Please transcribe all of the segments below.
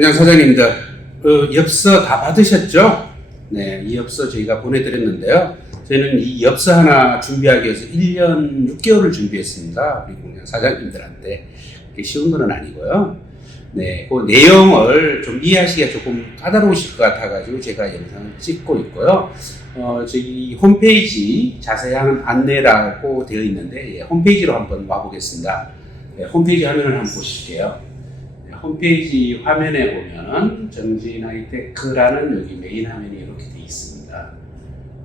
공장 사장님들, 엽서 다 받으셨죠? 네, 이 엽서 저희가 보내드렸는데요. 저희는 이 엽서 하나 준비하기 위해서 1년 6개월을 준비했습니다. 우리 공장 사장님들한테. 그게 쉬운 건 아니고요. 네, 그 내용을 좀 이해하시기가 조금 까다로우실 것 같아가지고 제가 영상을 찍고 있고요. 저희 홈페이지 자세한 안내라고 되어 있는데, 예, 홈페이지로 한번 와보겠습니다. 네, 홈페이지 화면을 한번 보실게요. 네, 홈페이지 화면에 보면은 정진하이테크라는 여기 메인 화면이 이렇게 되어 있습니다.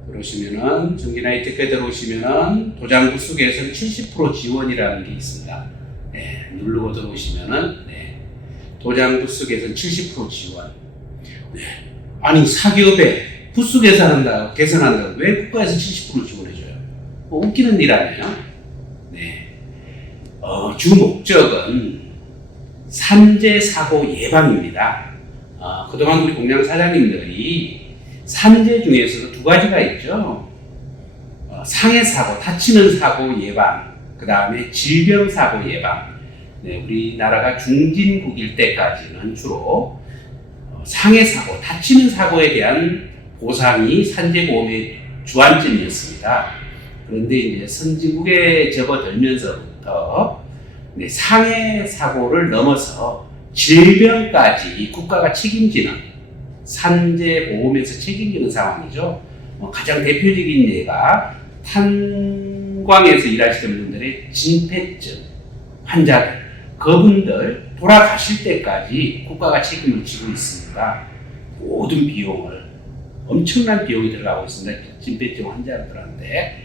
들어오시면은 정진하이테크에 들어오시면은 도장부 속에서는 70% 지원이라는 게 있습니다. 네, 누르고 들어오시면은 네, 도장부 속에서는 70% 지원. 네, 아니 사기업에 부수 개선한다고 왜 국가에서 70% 지원해줘요? 웃기는 일 아니에요? 네. 주 목적은 산재 사고 예방입니다. 그동안 우리 공장 사장님들이 산재 중에서도 두 가지가 있죠. 상해 사고, 다치는 사고 예방, 그 다음에 질병 사고 예방. 네, 우리나라가 중진국일 때까지는 주로 상해 사고, 다치는 사고에 대한 보상이 산재보험의 주안점이었습니다. 그런데 이제 선진국에 접어들면서부터 상해 사고를 넘어서 질병까지 국가가 책임지는 산재보험에서 책임지는 상황이죠. 가장 대표적인 예가 탄광에서 일하시는 분들의 진폐증 환자들, 그분들 돌아가실 때까지 국가가 책임을 지고 있습니다. 모든 비용을 엄청난 비용이 들어가고 있습니다. 진폐증 환자들한테.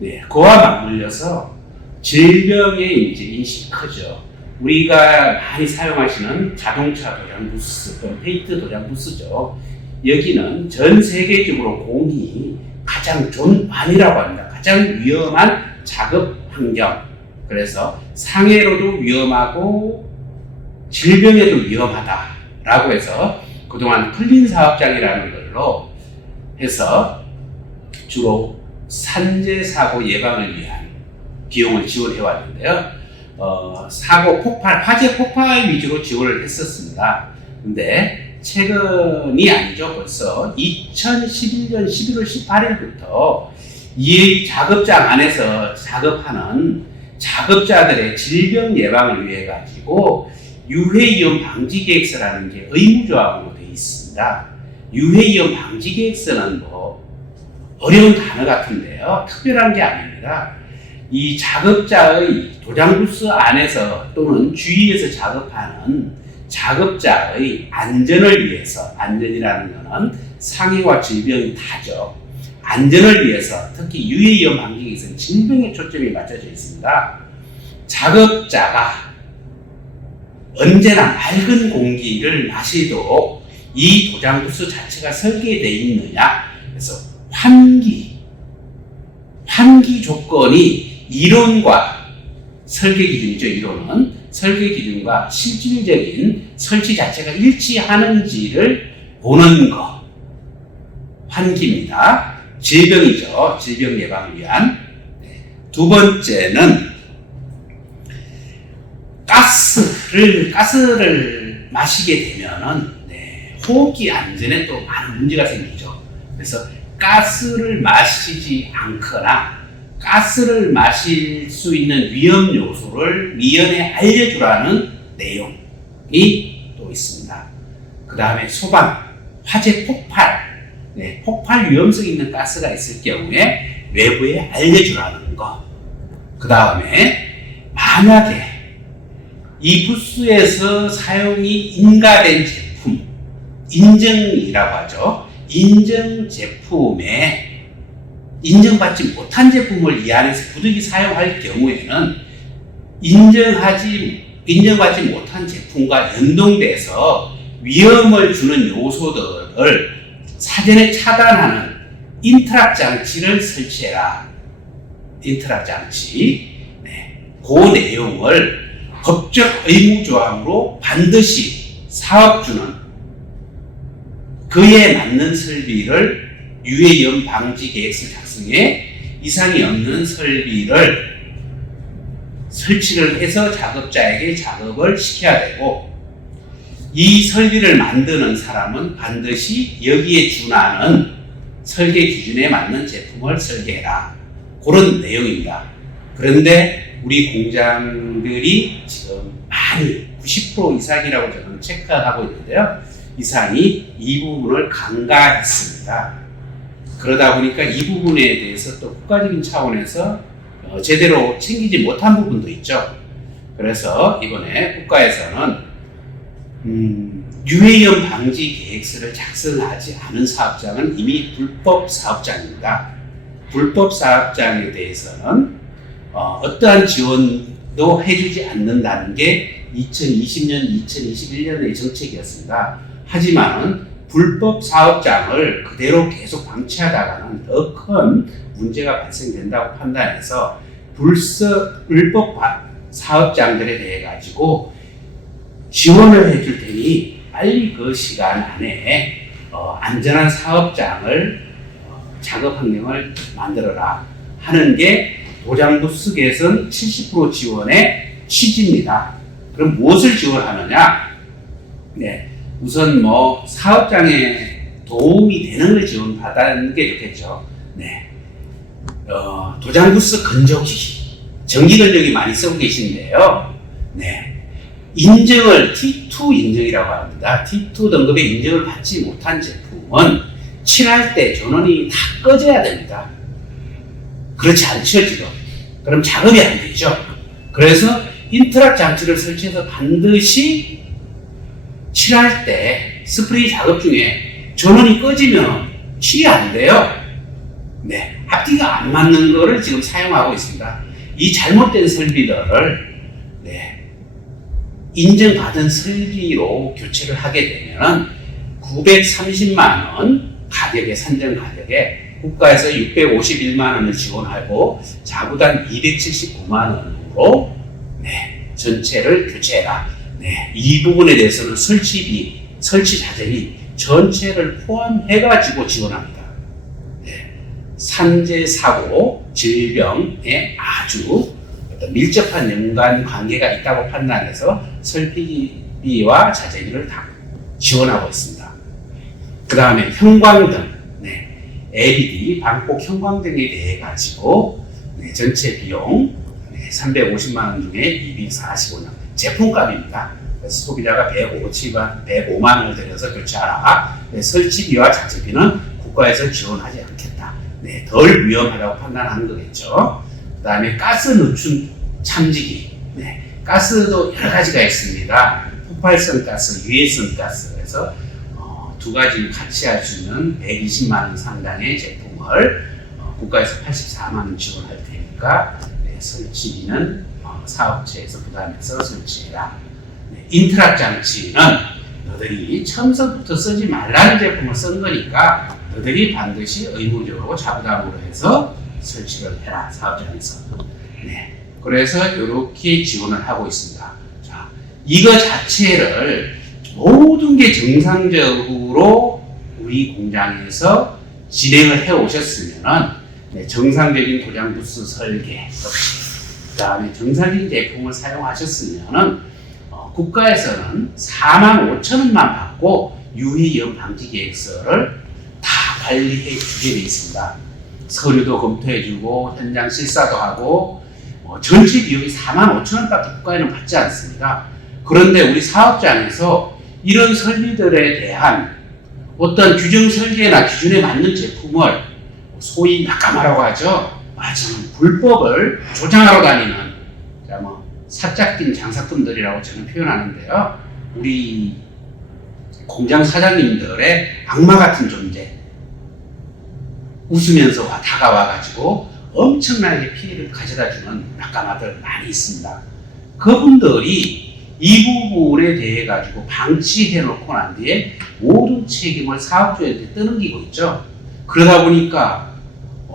네, 그와 맞물려서 질병의 이제 인식이 크죠. 우리가 많이 사용하시는 자동차 도장 부스 또는 페인트 도장 부스죠. 여기는 전 세계적으로 공이 가장 아니라고 합니다. 가장 위험한 작업 환경. 그래서 상해로도 위험하고 질병에도 위험하다라고 해서 그동안 클린 사업장이라는 걸로 해서 주로 산재 사고 예방을 위한 비용을 지원해 왔는데요. 사고 폭발, 화재 폭발 위주로 지원을 했었습니다. 근데 최근이 아니죠. 벌써 2011년 11월 18일부터 이 작업장 안에서 작업하는 작업자들의 질병 예방을 위해 가지고 유해이온 방지 계획서라는 게 의무조항으로 되어 있습니다. 유해이온 방지 계획서는 뭐 어려운 단어 같은데요. 특별한 게 아닙니다. 이 작업자의 도장부스 안에서 또는 주위에서 작업하는 작업자의 안전을 위해서, 안전이라는 것은 상해와 질병이 다죠. 안전을 위해서 특히 유해이온 방지 계획서는 질병에 초점이 맞춰져 있습니다. 작업자가 언제나 맑은 공기를 마시도록 이 도장부스 자체가 설계되어 있느냐. 그래서 환기 조건이 이론과 설계 기준이죠. 이론은 설계 기준과 실질적인 설치 자체가 일치하는지를 보는 것. 환기입니다. 질병이죠. 질병 예방을 위한. 두 번째는 가스를 마시게 되면은 호흡기 안전에 또 많은 문제가 생기죠. 그래서 가스를 마시지 않거나 가스를 마실 수 있는 위험 요소를 미연에 알려주라는 내용이 또 있습니다. 그 다음에 소방, 화재 폭발, 폭발 위험성 있는 가스가 있을 경우에 외부에 알려주라는 거. 그 다음에 만약에 이 부스에서 사용이 인가된 제품, 인증이라고 하죠. 인증 제품에 인정받지 못한 제품을 이 안에서 부득이 사용할 경우에는 인정받지 못한 제품과 연동돼서 위험을 주는 요소들을 사전에 차단하는 인트랍 장치를 설치해라. 인트랍 장치. 그 내용을 법적 의무조항으로 반드시 사업주는 그에 맞는 설비를 유해이온 방지 계획서 작성에 이상이 없는 설비를 설치를 해서 작업자에게 작업을 시켜야 되고, 이 설비를 만드는 사람은 반드시 여기에 준하는 설계 기준에 맞는 제품을 설계해라. 그런 내용입니다. 그런데 우리 공장들이 지금 많이 90% 이상이라고 저는 체크하고 있는데요. 이상이 이 부분을 간과했습니다. 그러다 보니까 이 부분에 대해서 또 국가적인 차원에서 제대로 챙기지 못한 부분도 있죠. 그래서 이번에 국가에서는 유해염 방지 계획서를 작성하지 않은 사업장은 이미 불법 사업장입니다. 불법 사업장에 대해서는 어떠한 지원도 해주지 않는다는 게 2020년, 2021년의 정책이었습니다. 하지만 불법 사업장을 그대로 계속 방치하다가는 더 큰 문제가 발생된다고 판단해서 불법 사업장들에 대해 가지고 지원을 해줄 테니 빨리 그 시간 안에 안전한 사업장을 작업 환경을 만들어라 하는 게 도장부스 개선 70% 지원의 취지입니다. 그럼 무엇을 지원하느냐? 네, 우선 뭐 사업장에 도움이 되는 걸 지원받는 게 좋겠죠. 네, 도장부스 건조기, 전기 건조기 많이 쓰고 계신데요. 네, 인증을 T2 인증이라고 합니다. T2 등급의 인증을 받지 못한 제품은 칠할 때 전원이 다 꺼져야 됩니다. 그렇지 않죠, 지금. 그럼 작업이 안 되죠. 그래서 인트락 장치를 설치해서 반드시 칠할 때 스프레이 작업 중에 전원이 꺼지면 칠이 안 돼요. 네, 앞뒤가 안 맞는 거를 지금 사용하고 있습니다. 이 잘못된 설비들을 인증받은 설비로 교체를 하게 되면 930만 원 가격에 산정 가격에 국가에서 651만 원을 지원하고 자부담 279만 원으로 전체를 교체해라. 이 부분에 대해서는 설치비, 설치 자재비 전체를 포함해가지고 지원합니다. 산재 사고, 질병에 아주 밀접한 연관 관계가 있다고 판단해서 설비비와 자재비를 다 지원하고 있습니다. 그 다음에 형광등, LED, 방폭 형광등에 대해 가지고 전체 비용 350만 원 중에 245만 원 제품값입니다. 그래서 소비자가 105만 원을 들여서 교체하라. 설치비와 자재비는 국가에서 지원하지 않겠다. 덜 위험하다고 판단하는 거겠죠. 그 다음에 가스 누출 참지기. 가스도 여러 가지가 있습니다. 폭발성 가스, 유해성 가스. 그래서 두 가지 같이 할 수 있는 120만 원 상당의 제품을 국가에서 84만 원 지원할 테니까 설치비는 사업체에서 부담해서 설치해라. 인트락 장치는 너희들이 처음부터 쓰지 말라는 제품을 쓴 거니까 너희들이 반드시 의무적으로 자부담으로 해서 설치를 해라, 사업장에서. 그래서 이렇게 지원을 하고 있습니다. 자, 이거 자체를 모든 게 정상적으로 우리 공장에서 진행을 해 오셨으면 정상적인 도장부스 설계, 그 다음에 정상적인 제품을 사용하셨으면 국가에서는 4만 5천 원만 받고 유해염 방지 계획서를 다 관리해 주게 되어 있습니다. 서류도 검토해 주고 현장 실사도 하고 전체 비용이 4만 5천 원밖에 국가에는 받지 않습니다. 그런데 우리 사업장에서 이런 설비들에 대한 어떤 규정 설계나 기준에 맞는 제품을 소위 낙감하라고 하죠. 저는 불법을 조장하러 다니는 사짝 낀 장사꾼들이라고 저는 표현하는데요. 우리 공장 사장님들의 악마 같은 존재, 웃으면서 다가와가지고 엄청나게 피해를 가져다주는 낙감아들 많이 있습니다. 그분들이 이 부분에 대해 가지고 방치해 놓고 난 뒤에 모든 책임을 사업주한테 떠넘기고 있죠. 그러다 보니까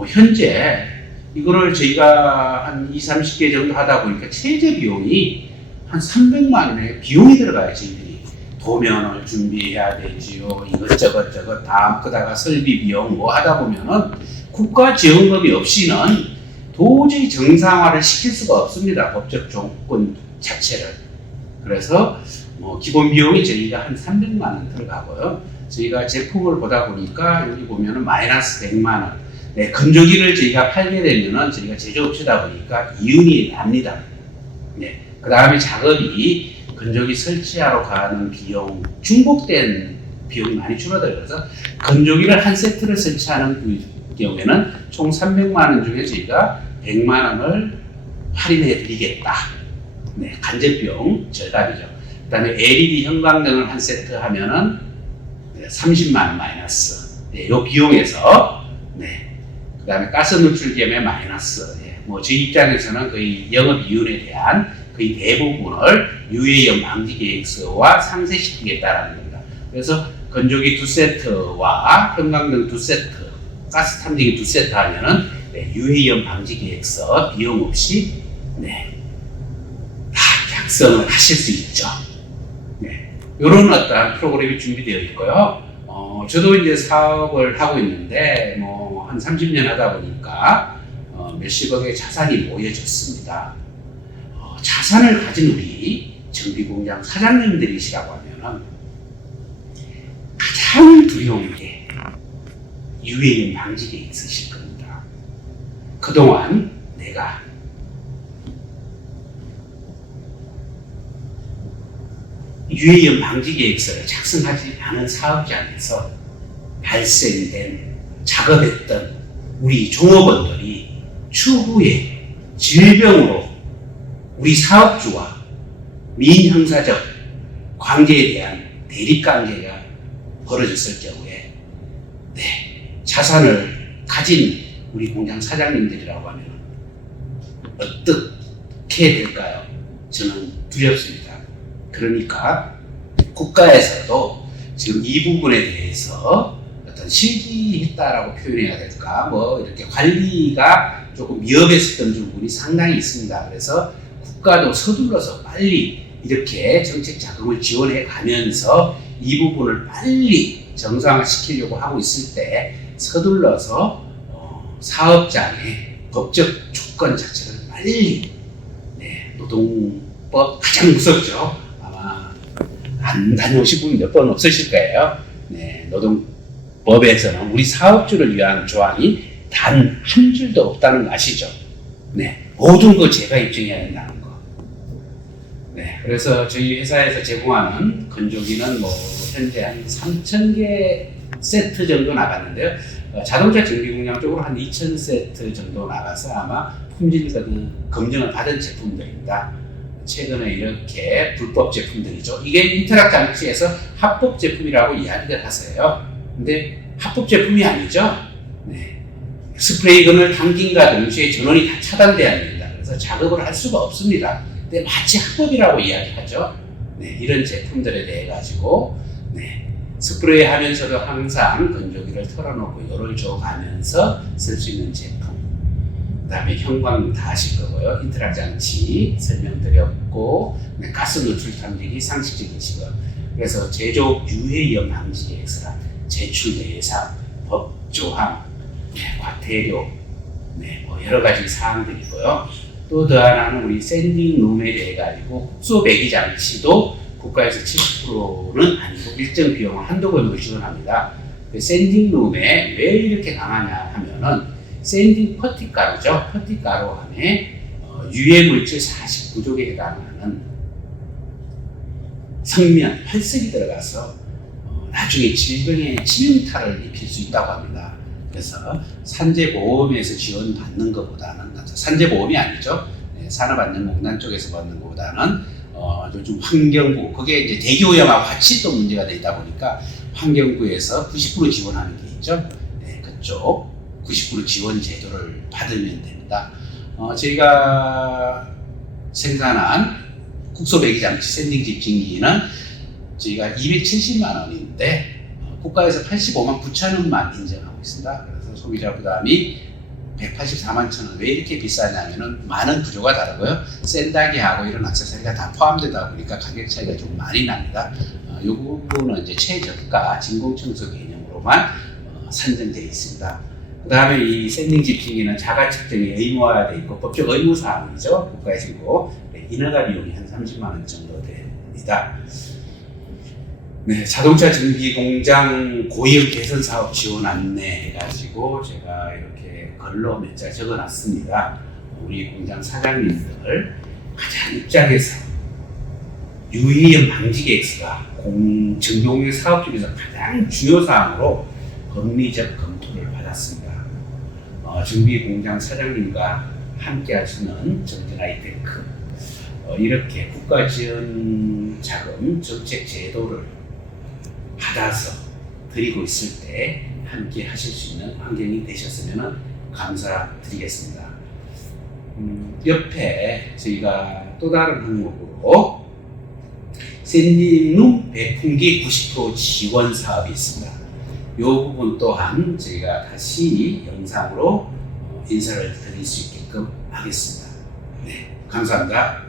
현재 이거를 저희가 한 20-30개 정도 하다 보니까 최저 비용이 한 300만 원의 비용이 들어가요. 저희들이 도면을 준비해야 되지요. 이것저것 다 그다가 설비 비용 뭐 하다 보면은 국가 지원금이 없이는 도저히 정상화를 시킬 수가 없습니다. 법적 조건 자체를. 그래서 기본 비용이 저희가 한 300만 원 들어가고요. 저희가 제품을 보다 보니까 여기 보면은 마이너스 100만 원. 네, 건조기를 저희가 팔게 되면은 저희가 제조업체다 보니까 이윤이 납니다. 네, 그 다음에 작업이 건조기 설치하러 가는 비용, 중복된 비용이 많이 줄어들어요. 그래서 건조기를 한 세트를 설치하는 경우에는 총 300만 원 중에 저희가 100만 원을 할인해 드리겠다. 네, 간접비용 절감이죠. 그 다음에 LED 형광등을 한 세트 하면은 30만 원 마이너스. 네, 요 비용에서, 네. 그 다음에 가스 누출기염의 마이너스. 네, 뭐, 저희 입장에서는 거의 영업이윤에 대한 거의 대부분을 유해염 방지 계획서와 상쇄시키겠다라는 겁니다. 그래서 건조기 2세트와 형광등 2세트, 가스 탐지기 2세트 하면은 네, 유해염 방지 계획서 비용 없이 네, 다 작성을 하실 수 있죠. 네, 이런 어떤 프로그램이 준비되어 있고요. 저도 이제 사업을 하고 있는데 뭐 한 30년 하다 보니까 몇십억의 자산이 모여졌습니다. 자산을 가진 우리 정비공장 사장님들이시라고 하면은 가장 두려운 게 유해염 방지에 있으실 겁니다. 그동안 내가 유해염 방지 계획서를 작성하지 않은 사업장에서 발생된 작업했던 우리 종업원들이 추후에 질병으로 우리 사업주와 민형사적 관계에 대한 대립관계가 벌어졌을 경우에 네, 자산을 가진 우리 공장 사장님들이라고 하면 어떻게 될까요? 저는 두렵습니다. 그러니까 국가에서도 지금 이 부분에 대해서 어떤 실기했다라고 표현해야 될까, 뭐 이렇게 관리가 조금 미흡했었던 부분이 상당히 있습니다. 그래서 국가도 서둘러서 빨리 이렇게 정책 자금을 지원해 가면서 이 부분을 빨리 정상화시키려고 하고 있을 때 서둘러서 사업장의 법적 조건 자체를 빨리 네, 노동법 가장 무섭죠. 아마 안 다녀오신 분이 몇 번 없으실 거예요. 네, 노동법에서는 우리 사업주를 위한 조항이 단 한 줄도 없다는 거 아시죠? 네, 모든 걸 제가 입증해야 된다는 거. 네, 그래서 저희 회사에서 제공하는 건조기는 뭐 현재 한 3,000개 세트 정도 나갔는데요. 자동차 정비공장 쪽으로 한 2,000세트 정도 나가서 아마 품질 검증을 받은 제품들입니다. 최근에 이렇게 불법 제품들이죠. 이게 인터락 장치에서 합법 제품이라고 이야기를 하세요. 근데 합법 제품이 아니죠. 네. 스프레이건을 당긴과 동시에 전원이 다 차단돼야 됩니다. 그래서 작업을 할 수가 없습니다. 근데 마치 합법이라고 이야기하죠. 네. 이런 제품들에 대해 가지고 네. 스프레이 하면서도 항상 건조기를 털어놓고 열을 줘가면서 쓸 수 있는 제품. 그 다음에 형광등 다 하실 거고요. 인터락 장치 설명드렸고, 가스 노출 탐지기 상식적이시고요. 그래서 제조업 유해염 방지 계획서랑 제출 예상, 법 조항, 과태료, 뭐 여러 가지 사항들이고요. 또 더 하나는 우리 샌딩 룸에 대해 가지고 국소 배기 장치도 국가에서 70%는 아니고 일정 비용을 한도 금액을 지원합니다. 그 샌딩 룸에 왜 이렇게 강하냐 하면은 샌딩 퍼틱가루죠. 퍼틱가루 안에 유해물질 49종에 해당하는 성면, 활색이 들어가서 나중에 질병에 치명타를 입힐 수 있다고 합니다. 그래서 산재보험에서 지원받는 것보다는, 산재보험이 아니죠. 산업안전공단 쪽에서 받는 것보다는 요즘 환경부, 그게 이제 대기오염하고 같이 또 문제가 되다 보니까 환경부에서 90% 지원하는 게 있죠. 네, 그쪽 90% 지원 제도를 받으면 됩니다. 저희가 생산한 국소 배기 장치 샌딩 집진기는 저희가 270만 원인데 국가에서 85만 9천 원만 인정하고 있습니다. 그래서 소비자 부담이 184만 천 원. 왜 이렇게 비싸냐면은 많은 구조가 다르고요. 샌다기하고 이런 액세서리가 다 포함되다 보니까 가격 차이가 좀 많이 납니다. 이 부분은 이제 최저가 진공청소 개념으로만 산정되어 있습니다. 그 다음에 이 샌딩 집중기는 자가 측정이 의무화되어 있고 법적 의무 사항이죠. 국가에서 있고 인허가 비용이 한 30만 원 정도 됩니다. 네, 자동차 정비 공장 고유 개선 사업 지원 안내 해가지고 제가 이렇게 글로 몇 자 적어놨습니다. 우리 공장 사장님들 가장 입장에서 유의염 방지 계획서가 정비공장 사업 중에서 가장 중요 사항으로 법리적 검토를 받았습니다. 정비 공장 사장님과 함께 하시는 정진아이테크 이렇게 국가 지원 자금 정책 제도를 받아서 드리고 있을 때 함께 하실 수 있는 환경이 되셨으면 감사드리겠습니다. 옆에 저희가 또 다른 항목으로 샌딩룸 배풍기 90% 지원 사업이 있습니다. 이 부분 또한 저희가 다시 영상으로 인사를 드릴 수 있게끔 하겠습니다. 네, 감사합니다.